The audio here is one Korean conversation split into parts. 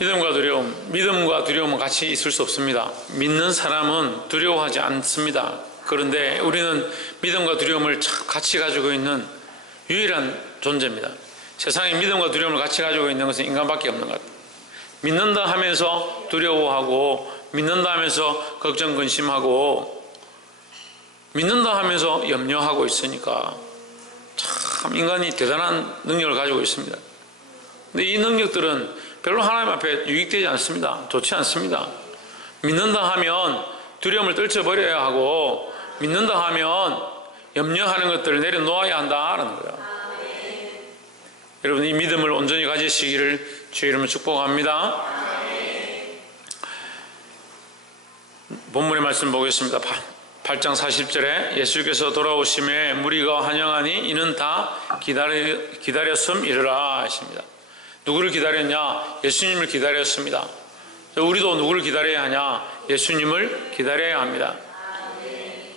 믿음과 두려움은 같이 있을 수 없습니다. 믿는 사람은 두려워하지 않습니다. 그런데 우리는 믿음과 두려움을 같이 가지고 있는 유일한 존재입니다. 세상에 믿음과 두려움을 같이 가지고 있는 것은 인간밖에 없는 것 같아요. 믿는다 하면서 두려워하고, 믿는다 하면서 걱정 근심하고, 믿는다 하면서 염려하고 있으니까 참 인간이 대단한 능력을 가지고 있습니다. 근데 이 능력들은 별로 하나님 앞에 유익되지 않습니다. 좋지 않습니다. 믿는다 하면 두려움을 떨쳐버려야 하고, 믿는다 하면 염려하는 것들을 내려놓아야 한다라는 거예요. 여러분, 이 믿음을 온전히 가지시기를 주의 이름으로 축복합니다. 본문의 말씀 보겠습니다. 8장 40절에 예수께서 돌아오심에 무리가 환영하니 이는 다 기다렸음이라 하십니다. 누구를 기다렸냐? 예수님을 기다렸습니다. 우리도 누구를 기다려야 하냐? 예수님을 기다려야 합니다.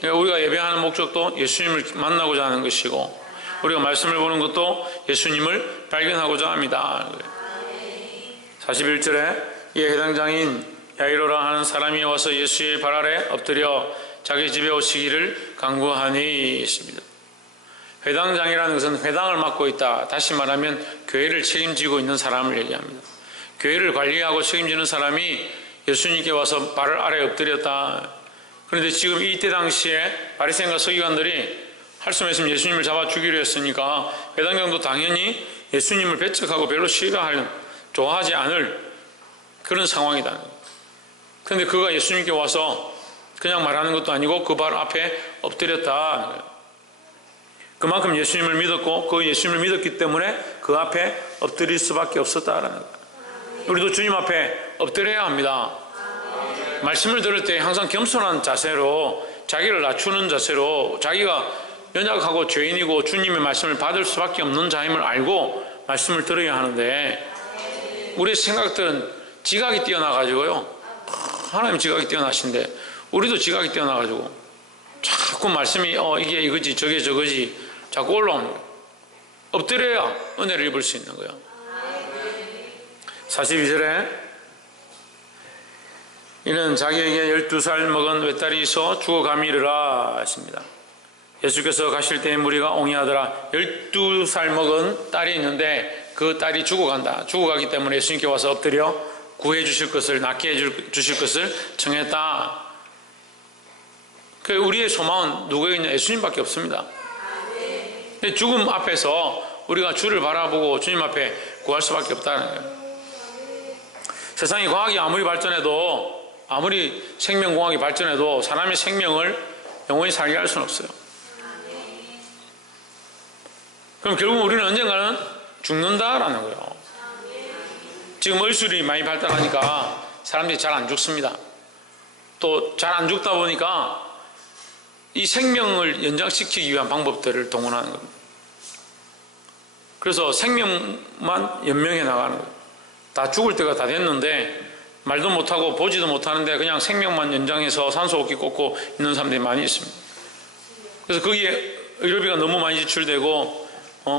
우리가 예배하는 목적도 예수님을 만나고자 하는 것이고, 우리가 말씀을 보는 것도 예수님을 발견하고자 합니다. 41절에 이 회당장인 야이로라 하는 사람이 와서 예수의 발 아래 엎드려 자기 집에 오시기를 간구하니 있습니다. 회당장이라는 것은 회당을 맡고 있다, 다시 말하면 교회를 책임지고 있는 사람을 얘기합니다. 교회를 관리하고 책임지는 사람이 예수님께 와서 발 아래 엎드렸다. 그런데 지금 이때 당시에 바리새인과 서기관들이 할 수 없으면 예수님을 잡아 죽이려 했으니까 회당장도 당연히 예수님을 배척하고 별로 좋아하지 않을 그런 상황이다. 그런데 그가 예수님께 와서 그냥 말하는 것도 아니고 그 발 앞에 엎드렸다. 그만큼 예수님을 믿었고, 그 예수님을 믿었기 때문에 그 앞에 엎드릴 수밖에 없었다라는 거예요. 우리도 주님 앞에 엎드려야 합니다. 말씀을 들을 때 항상 겸손한 자세로, 자기를 낮추는 자세로, 자기가 연약하고 죄인이고 주님의 말씀을 받을 수밖에 없는 자임을 알고 말씀을 들어야 하는데, 우리의 생각들은 지각이 뛰어나가지고요, 하나님 지각이 뛰어나신데 우리도 지각이 뛰어나가지고 자꾸 말씀이 이게 이거지 저게 저거지 자꾸 올라오는 거예요. 엎드려야 은혜를 입을 수 있는 거예요. 42절에 이는 자기에게 12살 먹은 외딸이 있어 죽어가미르라 하십니다. 예수께서 가실 때 무리가 옹이하더라. 12살 먹은 딸이 있는데 그 딸이 죽어가기 때문에 예수님께 와서 엎드려 구해 주실 것을, 낫게 해 주실 것을 청했다. 우리의 소망은 누구에게 있냐? 예수님밖에 없습니다. 죽음 앞에서 우리가 주를 바라보고 주님 앞에 구할 수밖에 없다는 거예요. 세상이 과학이 아무리 발전해도, 아무리 생명공학이 발전해도 사람의 생명을 영원히 살게 할 수는 없어요. 그럼 결국 우리는 언젠가는 죽는다라는 거예요. 지금 의술이 많이 발달하니까 사람들이 잘 안 죽습니다. 또 잘 안 죽다 보니까 이 생명을 연장시키기 위한 방법들을 동원하는 겁니다. 그래서 생명만 연명해 나가는 거예요. 다 죽을 때가 다 됐는데 말도 못하고 보지도 못하는데 그냥 생명만 연장해서 산소호흡기 꽂고 있는 사람들이 많이 있습니다. 그래서 거기에 의료비가 너무 많이 지출되고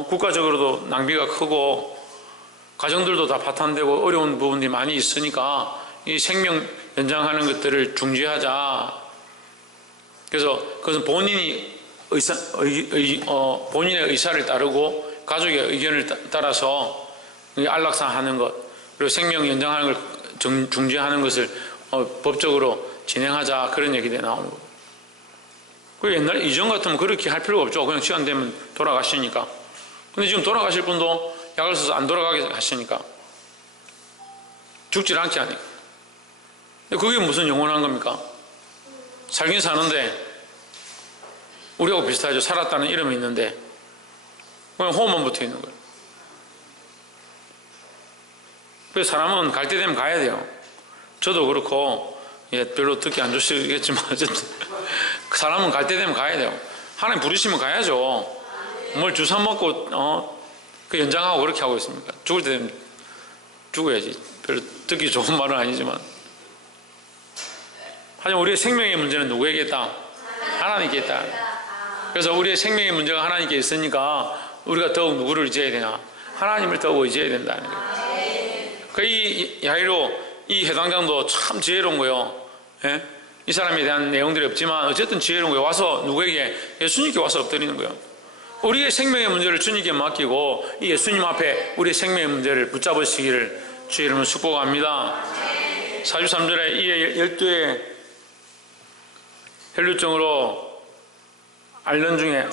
국가적으로도 낭비가 크고 가정들도 다 파탄되고 어려운 부분들이 많이 있으니까 이 생명 연장하는 것들을 중지하자. 그래서 그것은 본인의 의사를 따르고 가족의 의견을 따라서 안락사하는 것, 그리고 생명 연장하는 걸 중지하는 것을 법적으로 진행하자, 그런 얘기들이 나오는 거예요. 그 옛날 이전 같으면 그렇게 할 필요가 없죠. 그냥 시간 되면 돌아가시니까. 근데 지금 돌아가실 분도 약을 써서 안 돌아가게 하시니까 죽질 않게 하니까. 근데 그게 무슨 영원한 겁니까? 살긴 사는데 우리하고 비슷하죠. 살았다는 이름이 있는데 그냥 호흡만 붙어 있는 거예요. 그래서 사람은 갈 때 되면 가야 돼요. 저도 그렇고, 별로 듣기 안 좋으시겠지만 어쨌든 사람은 갈 때 되면 가야 돼요. 하나님 부르시면 가야죠. 뭘 주사 먹고 그 연장하고 그렇게 하고 있습니까? 죽을 때 되면 죽어야지. 별로 듣기 좋은 말은 아니지만, 하지만 우리의 생명의 문제는 누구에게 있다? 하나님께 있다. 그래서 우리의 생명의 문제가 하나님께 있으니까 우리가 더욱 누구를 의지해야 되냐? 하나님을 더욱 의지해야 된다는 거예요. 이 야이로 이 해당장도 참 지혜로운 거예요. 예? 이 사람에 대한 내용들이 없지만 어쨌든 지혜로운 거예요. 와서 누구에게? 예수님께 와서 엎드리는 거예요. 우리의 생명의 문제를 주님께 맡기고 이 예수님 앞에 우리의 생명의 문제를 붙잡으시기를 주의 이름으로 축복합니다. 43절에 이 12의 혈루증으로 앓는 중에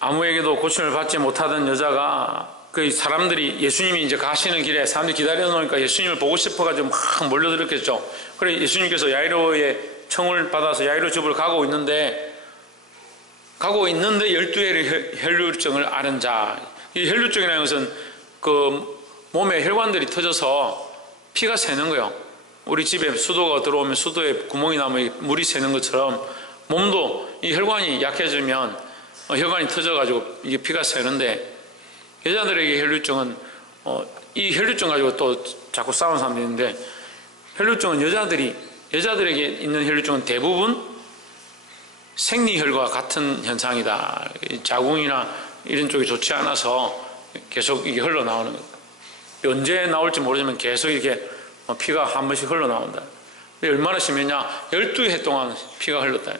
아무에게도 고침을 받지 못하던 여자가 그 사람들이 예수님이 이제 가시는 길에 사람들이 기다려 놓으니까 예수님을 보고 싶어가지고 막 몰려들었겠죠. 그래 예수님께서 야이로의 청을 받아서 야이로 집으로 가고 있는데 12의 혈루증을 앓은 자. 이 혈루증이라는 것은 그 몸에 혈관들이 터져서 피가 새는 거예요. 우리 집에 수도가 들어오면 수도에 구멍이 나면 물이 새는 것처럼 몸도 이 혈관이 약해지면 혈관이 터져가지고 이게 피가 새는데 여자들에게 혈루증은 이 혈루증 가지고 또 자꾸 싸우는 사람들이 있는데 혈루증은 여자들에게 있는 혈루증은 대부분 생리혈과 같은 현상이다. 자궁이나 이런 쪽이 좋지 않아서 계속 이게 흘러나오는 거다. 언제 나올지 모르지만 계속 이렇게 피가 한 번씩 흘러나온다. 얼마나 심했냐? 12해 동안 피가 흘렀다.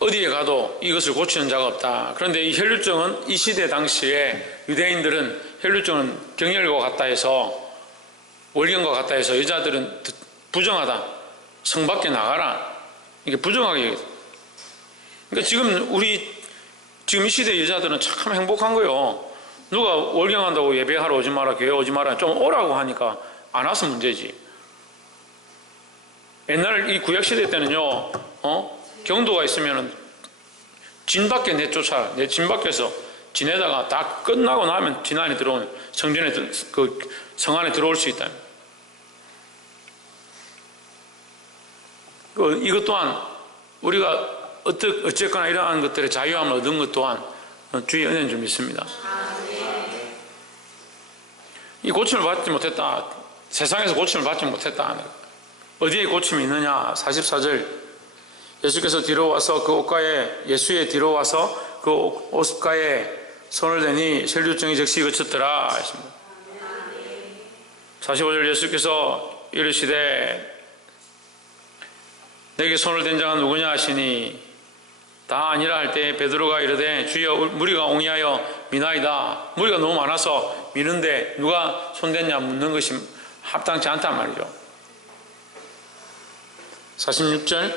어디에 가도 이것을 고치는 자가 없다. 그런데 이 혈루증은 이 시대 당시에 유대인들은 혈루증은 경혈과 같다 해서 월경과 같다 해서 여자들은 부정하다. 성 밖에 나가라. 이게 부정하게 얘기해요. 그러니까 지금 이 시대 여자들은 참 행복한 거예요. 누가 월경한다고 예배하러 오지 마라, 교회 오지 마라, 좀 오라고 하니까 안 와서 문제지. 옛날 이 구약시대 때는요, 경도가 있으면은 진 밖에 내쫓아, 내 진 밖에서 지내다가 다 끝나고 나면 진 안에 들어오는 성전에, 그 성 안에 들어올 수 있다. 이것 또한 우리가 어쨌거나 이러한 것들의 자유함을 얻은 것 또한 주의 은혜는 좀 있습니다. 이 고침을 받지 못했다. 세상에서 고침을 받지 못했다. 어디에 고침이 있느냐? 44절 예수께서 뒤로 와서 그 옷가에 예수의 뒤로 와서 그 옷가에 손을 대니 혈루증이 즉시 그쳤더라 했습니다. 45절 예수께서 이르시되 내게 손을 댄 자가 누구냐 하시니 다 아니라 할 때 베드로가 이르되 주여 무리가 옹이하여 미나이다. 무리가 너무 많아서 미는데 누가 손댔냐 묻는 것이 합당치 않단 말이죠. 46절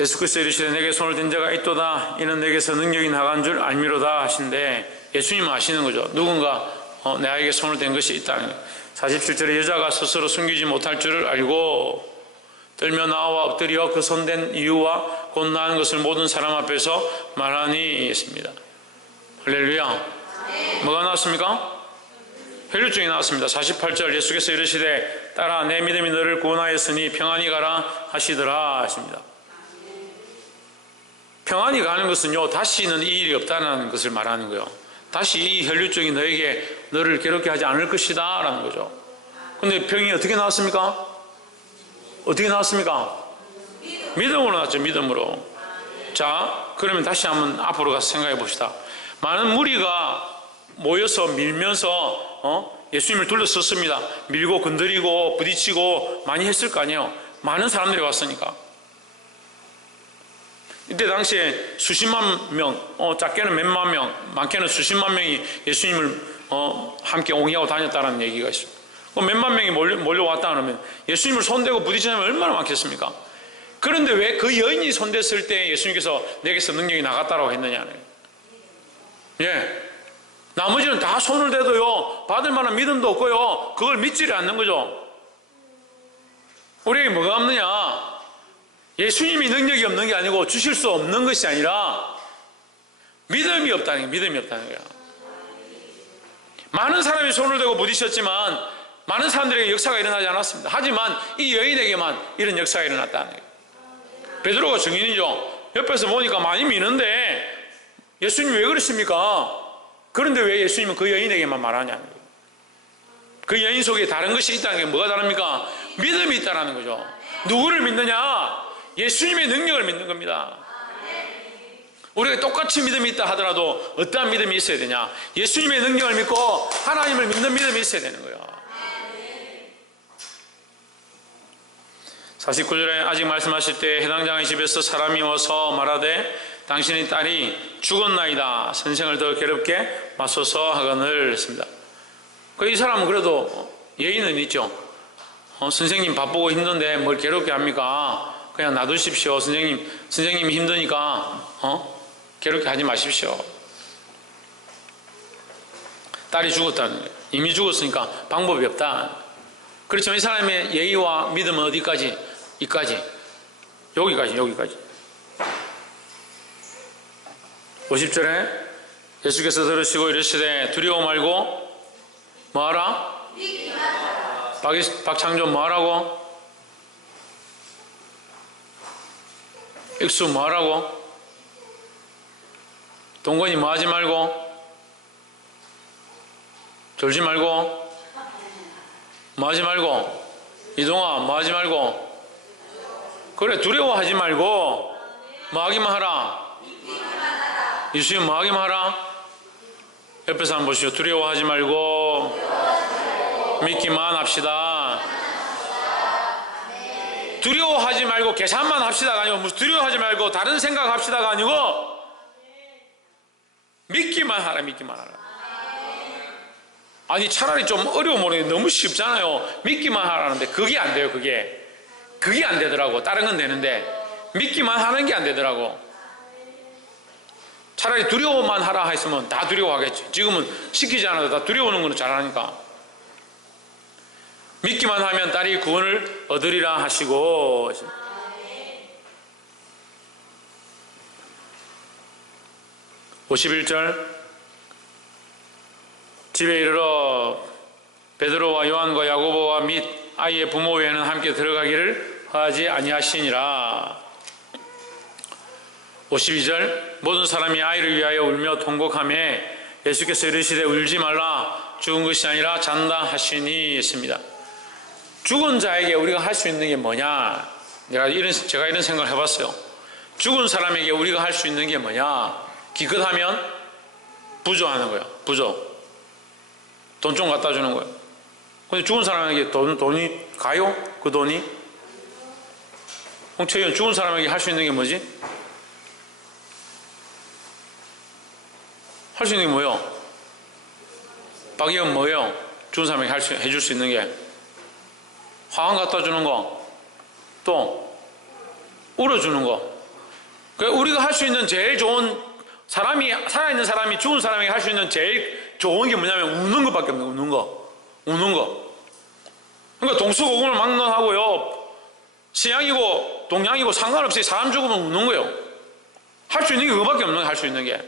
예수께서 이르시되 내게 손을 댄 자가 있도다. 이는 내게서 능력이 나간 줄 알미로다 하신데 예수님은 아시는 거죠. 누군가 내에게 손을 댄 것이 있다는 거예요. 47절에 여자가 스스로 숨기지 못할 줄을 알고 떨며 나와 엎드려 그 손댄 이유와 곧 나은 것을 모든 사람 앞에서 말하니 했습니다. 할렐루야. 뭐가 나왔습니까? 혈루증이 나왔습니다. 48절 예수께서 이르시되 따라 내 믿음이 너를 구원하였으니 평안히 가라 하시더라 하십니다. 평안히 가는 것은요 다시는 이 일이 없다는 것을 말하는 거예요. 다시 이 혈루증이 너를 괴롭게 하지 않을 것이다 라는 거죠. 근데 병이 어떻게 나왔습니까? 어떻게 나왔습니까? 믿음으로 나왔죠. 믿음으로. 자, 그러면 다시 한번 앞으로 가서 생각해 봅시다. 많은 무리가 모여서 밀면서 예수님을 둘러섰습니다. 밀고 건드리고 부딪히고 많이 했을 거 아니에요. 많은 사람들이 왔으니까. 이때 당시에 수십만 명, 작게는 몇만 명, 많게는 수십만 명이 예수님을 함께 옹이하고 다녔다는 얘기가 있습니다. 몇만 명이 몰려왔다 하면 예수님을 손대고 부딪히면 얼마나 많겠습니까? 그런데 왜 그 여인이 손댔을 때 예수님께서 내게서 능력이 나갔다고 했느냐는. 예. 나머지는 다 손을 대도요 받을 만한 믿음도 없고요 그걸 믿지를 않는 거죠. 우리에게 뭐가 없느냐? 예수님이 능력이 없는 게 아니고 주실 수 없는 것이 아니라 믿음이 없다는 게 믿음이 없다는 거야. 많은 사람이 손을 대고 부딪혔지만 많은 사람들에게 역사가 일어나지 않았습니다. 하지만 이 여인에게만 이런 역사가 일어났다는 거예요. 베드로가 증인이죠. 옆에서 보니까 많이 미는데 예수님이 왜 그러십니까? 그런데 왜 예수님은 그 여인에게만 말하냐는 거예요. 그 여인 속에 다른 것이 있다는 게 뭐가 다릅니까? 믿음이 있다는 거죠. 누구를 믿느냐? 예수님의 능력을 믿는 겁니다. 우리가 똑같이 믿음이 있다 하더라도 어떠한 믿음이 있어야 되냐? 예수님의 능력을 믿고 하나님을 믿는 믿음이 있어야 되는 거예요. 49절에 아직 말씀하실 때 해당 장의 집에서 사람이 와서 말하되 당신의 딸이 죽었나이다. 선생을 더 괴롭게 맞소서 하거늘 했습니다. 이 사람은 그래도 예의는 있죠. 선생님 바쁘고 힘든데 뭘 괴롭게 합니까? 그냥 놔두십시오. 선생님이 힘드니까 괴롭게 하지 마십시오. 딸이 죽었다는 거예요. 이미 죽었으니까 방법이 없다. 그렇지만 이 사람의 예의와 믿음은 어디까지? 이까지. 여기까지. 50절에 예수께서 들으시고 이르시되 두려워 말고 뭐하라? 박창조 뭐하라고? 익수 뭐하라고? 동건이 뭐하지 말고? 졸지 말고? 뭐하지 말고? 이동아 뭐하지 말고? 그래, 두려워하지 말고 뭐하기만 하라? 예수님 뭐하기만 하라? 옆에서 한번 보시죠. 두려워하지 말고 믿기만 합시다. 두려워하지 말고 계산만 합시다가 아니고, 무슨 두려워하지 말고 다른 생각 합시다가 아니고 믿기만 하라. 아니 차라리 좀 어려워 모르겠는데 너무 쉽잖아요. 믿기만 하라는데 그게 안 돼요. 그게 안 되더라고. 다른 건 되는데 믿기만 하는 게 안 되더라고. 차라리 두려워만 하라 했으면 다 두려워하겠지. 지금은 시키지 않아도 다 두려워하는 거는 잘하니까. 믿기만 하면 딸이 구원을 얻으리라 하시고. 51절 집에 이르러 베드로와 요한과 야고보와 및 아이의 부모 외에는 함께 들어가기를 허하지 아니하시니라. 52절 모든 사람이 아이를 위하여 울며 통곡하며 예수께서 이르시되 울지 말라 죽은 것이 아니라 잔다 하시니 했습니다. 죽은 자에게 우리가 할 수 있는 게 뭐냐? 제가 이런 생각을 해봤어요. 죽은 사람에게 우리가 할 수 있는 게 뭐냐? 기껏하면 부조하는 거예요. 부조. 돈 좀 갖다 주는 거예요. 근데 죽은 사람에게 돈이 가요? 그 돈이? 홍채연, 죽은 사람에게 할 수 있는 게 뭐지? 할 수 있는 게 뭐예요? 박이은 뭐예요? 죽은 사람에게 해줄 수 있는 게? 화환 갖다 주는 거, 또 울어주는 거. 그러니까 우리가 할 수 있는 제일 좋은, 살아있는 사람이 죽은 사람에게 할 수 있는 제일 좋은 게 뭐냐면 우는 것밖에 없는 거. 우는 거. 그러니까 동서고금을 막론하고요,西洋이고 동양이고 상관없이 사람 죽으면 우는 거예요. 할 수 있는 게 그거밖에 없는 거예요. 할 수 있는 게.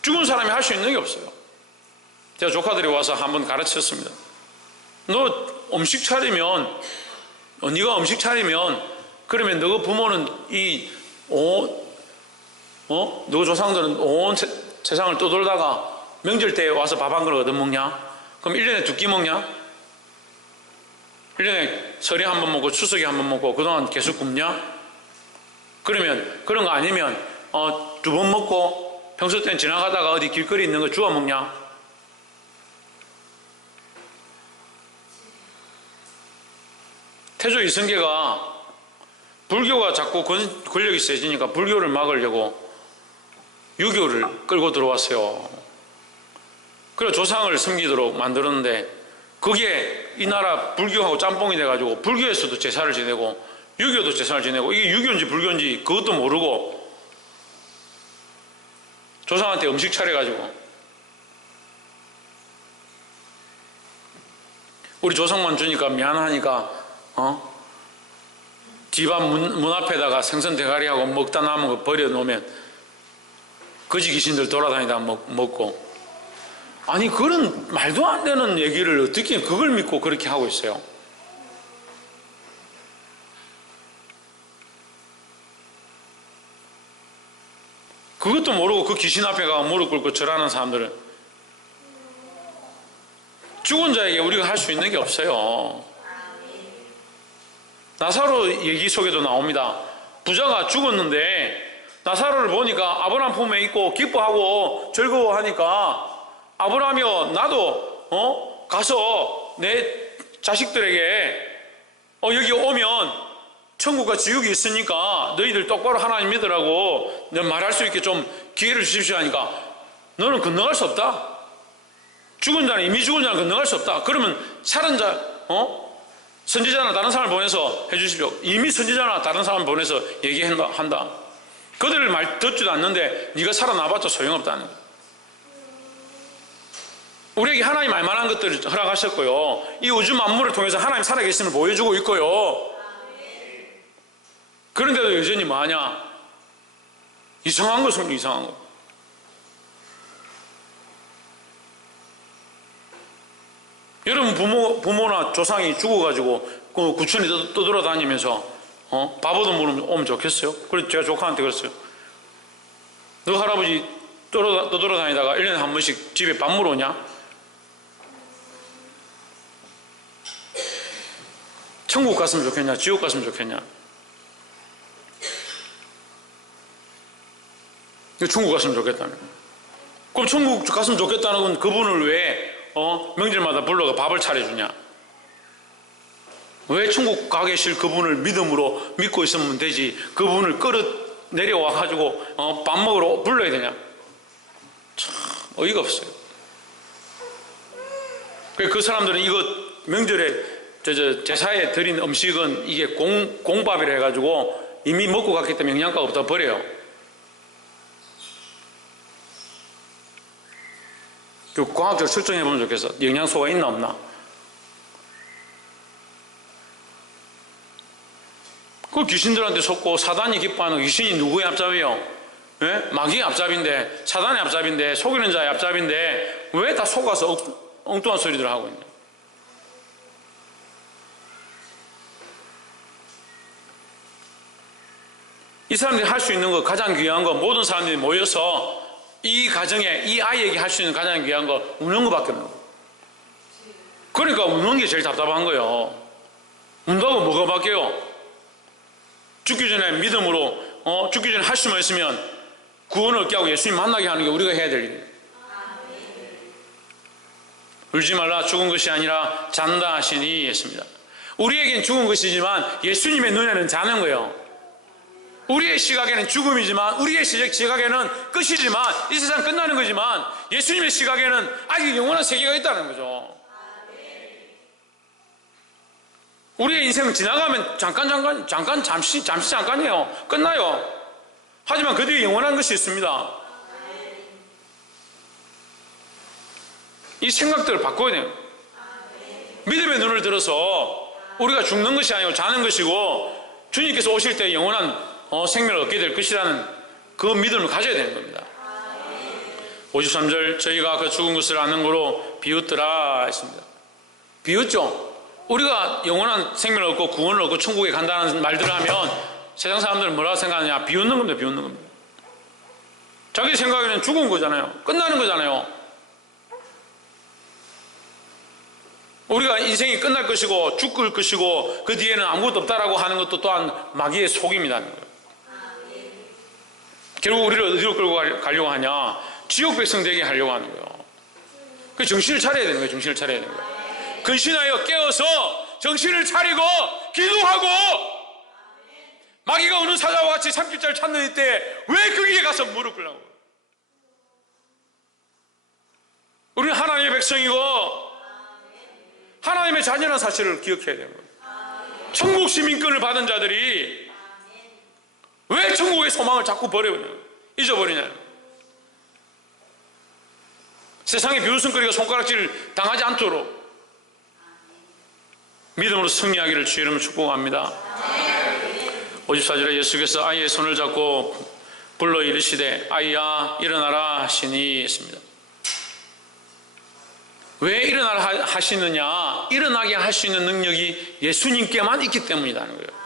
죽은 사람이 할 수 있는 게 없어요. 제가 조카들이 와서 한번 가르쳤습니다. 너 음식 차리면, 네가 음식 차리면, 그러면 너 부모는 너 조상들은 온 세상을 떠돌다가 명절 때 와서 밥 한 그릇 얻어먹냐? 그럼 1년에 2끼 먹냐? 1년에 설에 한 번 먹고 추석에 한 번 먹고 그동안 계속 굶냐? 그러면 그런 거 아니면 2번 먹고 평소 때는 지나가다가 어디 길거리 있는 거 주워 먹냐? 태조 이성계가 불교가 자꾸 권력이 세지니까 불교를 막으려고 유교를 끌고 들어왔어요. 그래서 조상을 섬기도록 만들었는데 그게 이 나라 불교하고 짬뽕이 돼가지고 불교에서도 제사를 지내고 유교도 제사를 지내고 이게 유교인지 불교인지 그것도 모르고 조상한테 음식 차려가지고 우리 조상만 주니까 미안하니까 집안 문 앞에다가 생선 대가리하고 먹다 남은 거 버려놓으면 거지 귀신들 돌아다니다 먹고. 아니 그런 말도 안 되는 얘기를 어떻게 그걸 믿고 그렇게 하고 있어요. 그것도 모르고 그 귀신 앞에 가서 무릎 꿇고 절하는 사람들은 죽은 자에게 우리가 할 수 있는 게 없어요. 나사로 얘기 속에도 나옵니다. 부자가 죽었는데 나사로를 보니까 아브라함 품에 있고 기뻐하고 즐거워하니까 아브라함이여 나도 가서 내 자식들에게 여기 오면 천국과 지옥이 있으니까 너희들 똑바로 하나님 믿으라고 말할 수 있게 좀 기회를 주십시오 하니까 너는 건너갈 수 없다. 죽은 자는 이미 죽은 자는 건너갈 수 없다. 그러면 살은 자 선지자나 다른 사람을 보내서 해주십시오. 이미 선지자나 다른 사람을 보내서 얘기한다. 그들을 말 듣지도 않는데 네가 살아나봤자 소용없다는 거예요. 우리에게 하나님 알만한 것들을 허락하셨고요. 이 우주 만물을 통해서 하나님 살아계심을 보여주고 있고요. 그런데도 여전히 뭐하냐? 이상한 것은 이상한 것. 여러분 부모나 조상이 죽어가지고 그 구천이 떠돌아다니면서 밥 얻어오면 좋겠어요? 그래서 제가 조카한테 그랬어요. 너 할아버지 떠돌아다니다가 1년에 한 번씩 집에 밥 먹으러 오냐? 천국 갔으면 좋겠냐? 지옥 갔으면 좋겠냐? 천국 갔으면 좋겠다는 거예요. 그럼 천국 갔으면 좋겠다는 건 그분을 왜 명절마다 불러가 밥을 차려주냐? 왜 천국 가 계실 그분을 믿음으로 믿고 있으면 되지 그분을 끌어 내려와 가지고 밥 먹으러 불러야 되냐? 참 어이가 없어요. 그 사람들은 이거 명절에 제사에 드린 음식은 이게 공밥이라 해가지고 이미 먹고 갔기 때문에 영양가가 없다 버려요. 그 과학적으로 설정해보면 좋겠어. 영양소가 있나 없나? 그 귀신들한테 속고 사단이 기뻐하는 귀신이 누구의 앞잡이요? 예? 마귀의 앞잡인데 사단의 앞잡인데 속이는 자의 앞잡인데 왜 다 속아서 엉뚱한 소리들을 하고 있냐? 이 사람들이 할 수 있는 거 가장 귀한 거 모든 사람들이 모여서 이 가정에 이 아이에게 할 수 있는 가장 귀한 거 우는 거밖에 없는 거예요. 그러니까 우는 게 제일 답답한 거예요. 운다고 뭐가 바뀌어요? 죽기 전에 믿음으로 죽기 전에 할 수만 있으면 구원을 얻게 하고 예수님 만나게 하는 게 우리가 해야 될 일이에요. 울지 말라 죽은 것이 아니라 잔다 하시니 했습니다. 우리에겐 죽은 것이지만 예수님의 눈에는 자는 거예요. 우리의 시각에는 죽음이지만 우리의 시각에는 끝이지만 이 세상 끝나는 거지만 예수님의 시각에는 아직 영원한 세계가 있다는 거죠. 우리의 인생은 지나가면 잠깐이에요. 끝나요. 하지만 그 뒤에 영원한 것이 있습니다. 이 생각들을 바꿔야 돼요. 믿음의 눈을 들어서 우리가 죽는 것이 아니고 자는 것이고 주님께서 오실 때 영원한 생명을 얻게 될 것이라는 그 믿음을 가져야 되는 겁니다. 53절 저희가 그 죽은 것을 아는 거로 비웃더라 했습니다. 비웃죠. 우리가 영원한 생명을 얻고 구원을 얻고 천국에 간다는 말들을 하면 세상 사람들은 뭐라고 생각하느냐? 비웃는 겁니다. 비웃는 겁니다. 자기 생각에는 죽은 거잖아요. 끝나는 거잖아요. 우리가 인생이 끝날 것이고 죽을 것이고 그 뒤에는 아무것도 없다라고 하는 것도 또한 마귀의 속임이라는 거예요. 결국 우리를 어디로 끌고 가려고 하냐? 지옥 백성 되게 하려고 하는 거예요. 그 정신을 차려야 되는 거예요. 정신을 차려야 되는 거예요. 근신하여 깨어서 정신을 차리고 기도하고 마귀가 오는 사자와 같이 삼킬자를 찾는 이때 왜 거기에 가서 무릎 꿇라고? 우리는 하나님의 백성이고 하나님의 자녀라는 사실을 기억해야 되는 거예요. 천국 시민권을 받은 자들이 왜 천국의 소망을 자꾸 잊어버리냐? 세상의 비웃음거리가 손가락질 당하지 않도록 믿음으로 승리하기를 주의 이름으로 축복합니다. 54절에 예수께서 아이의 손을 잡고 불러 이르시되 아이야 일어나라 하시니 했습니다. 왜 일어나라 하시느냐? 일어나게 할 수 있는 능력이 예수님께만 있기 때문이라는 거예요.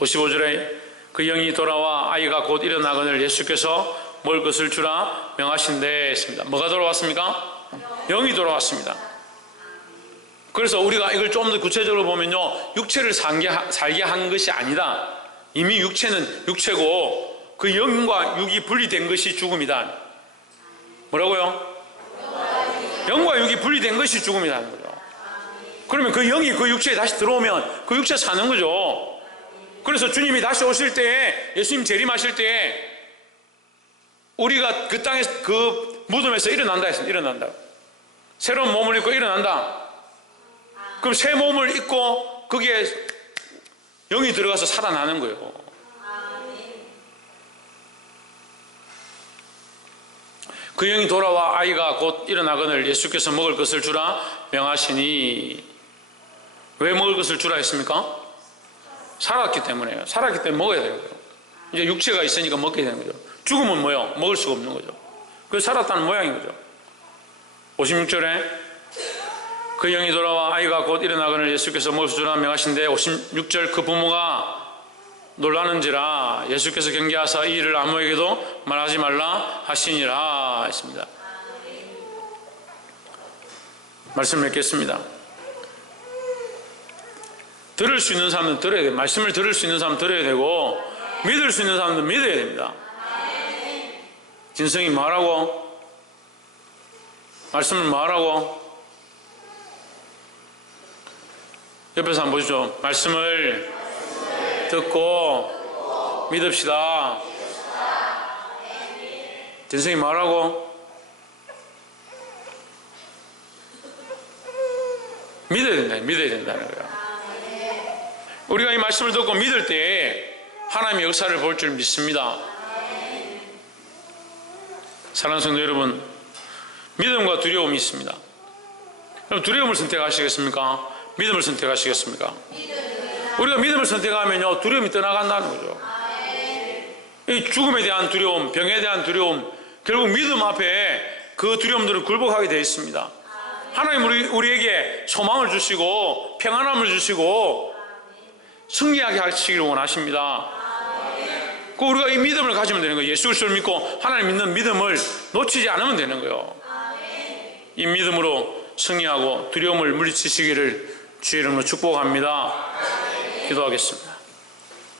55절에 그 영이 돌아와 아이가 곧 일어나거늘 예수께서 먹을 것을 주라 명하신대 했습니다. 뭐가 돌아왔습니까? 영이 돌아왔습니다. 그래서 우리가 이걸 좀 더 구체적으로 보면요, 육체를 살게 한 것이 아니다. 이미 육체는 육체고 그 영과 육이 분리된 것이 죽음이다. 뭐라고요? 영과 육이 분리된 것이 죽음이라는 거죠. 그러면 그 영이 그 육체에 다시 들어오면 그 육체 사는 거죠. 그래서 주님이 다시 오실 때에, 예수님 재림하실 때에 우리가 그 땅에서 그 무덤에서 일어난다 했습니다. 일어난다. 새로운 몸을 입고 일어난다. 그럼 새 몸을 입고 거기에 영이 들어가서 살아나는 거예요. 그 영이 돌아와 아이가 곧 일어나거늘 예수께서 먹을 것을 주라 명하시니. 왜 먹을 것을 주라 했습니까? 살았기 때문에요. 살았기 때문에 먹어야 되는 거예요. 이제 육체가 있으니까 먹게 되는 거죠. 죽으면 뭐요? 먹을 수가 없는 거죠. 그래서 살았다는 모양인 거죠. 56절에 그 영이 돌아와 아이가 곧 일어나거늘 예수께서 먹을 것을 주라 명하신데, 56절 그 부모가 놀라는지라 예수께서 경계하사 이 일을 아무에게도 말하지 말라 하시니라 했습니다. 말씀 맺겠습니다. 들을 수 있는 사람은 들어야 돼요. 말씀을 들을 수 있는 사람은 들어야 되고, 믿을 수 있는 사람은 믿어야 됩니다. 진성이 말하고, 말씀을 말하고, 옆에서 한번 보시죠. 말씀을 듣고 믿읍시다. 진성이 말하고 믿어야 된다. 믿어야 된다는 거예요. 우리가 이 말씀을 듣고 믿을 때 하나님의 역사를 볼 줄 믿습니다. 사랑하는 성도 여러분, 믿음과 두려움이 있습니다. 그럼 두려움을 선택하시겠습니까? 믿음을 선택하시겠습니까? 우리가 믿음을 선택하면요, 두려움이 떠나간다는 거죠. 이 죽음에 대한 두려움, 병에 대한 두려움, 결국 믿음 앞에 그 두려움들을 굴복하게 되어 있습니다. 하나님 우리에게 소망을 주시고 평안함을 주시고 승리하게 하시기를 원하십니다. 그 우리가 이 믿음을 가지면 되는 거예요. 예수 그리스도를 믿고 하나님 믿는 믿음을 놓치지 않으면 되는 거예요. 이 믿음으로 승리하고 두려움을 물리치시기를 주의 이름으로 축복합니다. 기도하겠습니다.